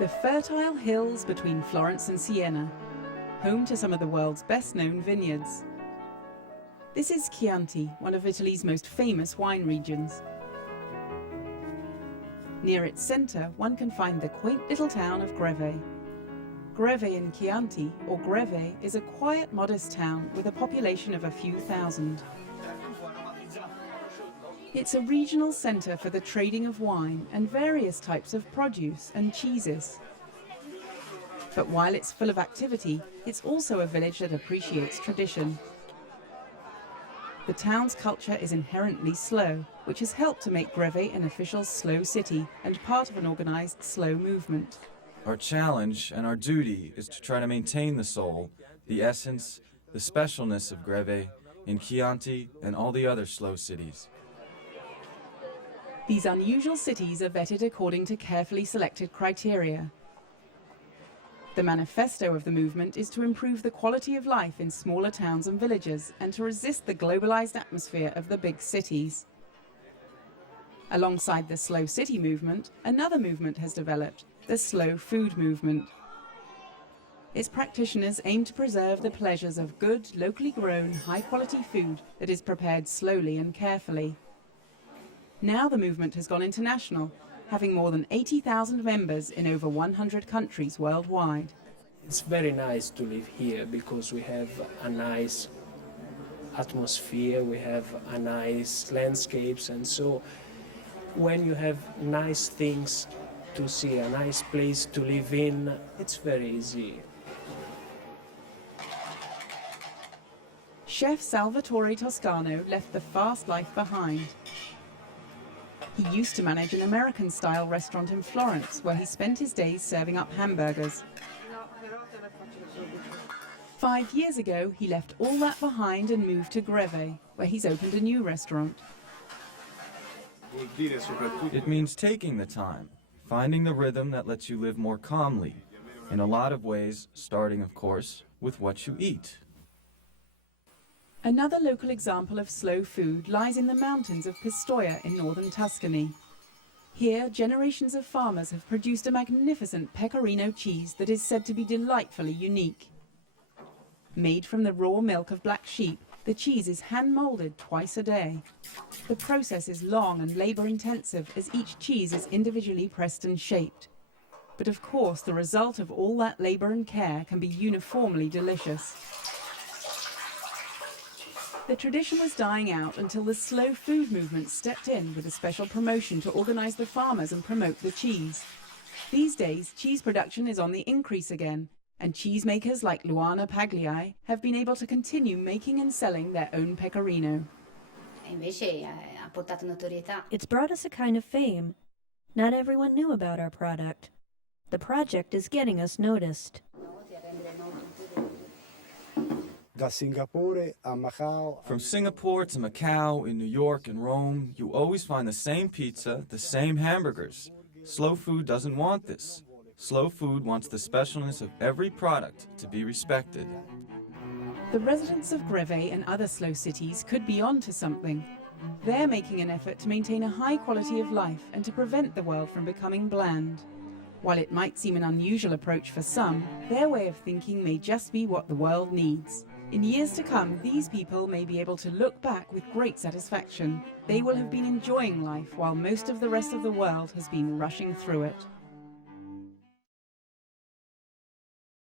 The fertile hills between Florence and Siena, home to some of the world's best-known vineyards. This is Chianti, one of Italy's most famous wine regions. Near its centre, one can find the quaint little town of Greve. Greve in Chianti, or Greve, is a quiet, modest town with a population of a few thousand. It's a regional centre for the trading of wine and various types of produce and cheeses. But while it's full of activity, it's also a village that appreciates tradition. The town's culture is inherently slow, which has helped to make Greve an official slow city and part of an organised slow movement. Our challenge and our duty is to try to maintain the soul, the essence, the specialness of Greve in Chianti and all the other slow cities. These unusual cities are vetted according to carefully selected criteria. The manifesto of the movement is to improve the quality of life in smaller towns and villages and to resist the globalized atmosphere of the big cities. Alongside the slow city movement, another movement has developed, the slow food movement. Its practitioners aim to preserve the pleasures of good, locally grown, high-quality food that is prepared slowly and carefully. Now the movement has gone international, having more than 80,000 members in over 100 countries worldwide. It's very nice to live here because we have a nice atmosphere, we have a nice landscapes, and so when you have nice things to see, a nice place to live in, it's very easy. Chef Salvatore Toscano left the fast life behind. He used to manage an American-style restaurant in Florence, where he spent his days serving up hamburgers. 5 years ago, he left all that behind and moved to Greve, where he's opened a new restaurant. It means taking the time, finding the rhythm that lets you live more calmly, in a lot of ways, starting, of course, with what you eat. Another local example of slow food lies in the mountains of Pistoia in northern Tuscany. Here, generations of farmers have produced a magnificent pecorino cheese that is said to be delightfully unique. Made from the raw milk of black sheep, the cheese is hand-moulded twice a day. The process is long and labour-intensive as each cheese is individually pressed and shaped. But of course, the result of all that labour and care can be uniformly delicious. The tradition was dying out until the slow food movement stepped in with a special promotion to organise the farmers and promote the cheese. These days, cheese production is on the increase again, and cheesemakers like Luana Pagliai have been able to continue making and selling their own pecorino. It's brought us a kind of fame. Not everyone knew about our product. The project is getting us noticed. From Singapore to Macau, in New York and Rome, you always find the same pizza, the same hamburgers. Slow food doesn't want this. Slow food wants the specialness of every product to be respected. The residents of Greve and other slow cities could be on to something. They're making an effort to maintain a high quality of life and to prevent the world from becoming bland. While it might seem an unusual approach for some, their way of thinking may just be what the world needs. In years to come, these people may be able to look back with great satisfaction. They will have been enjoying life while most of the rest of the world has been rushing through it.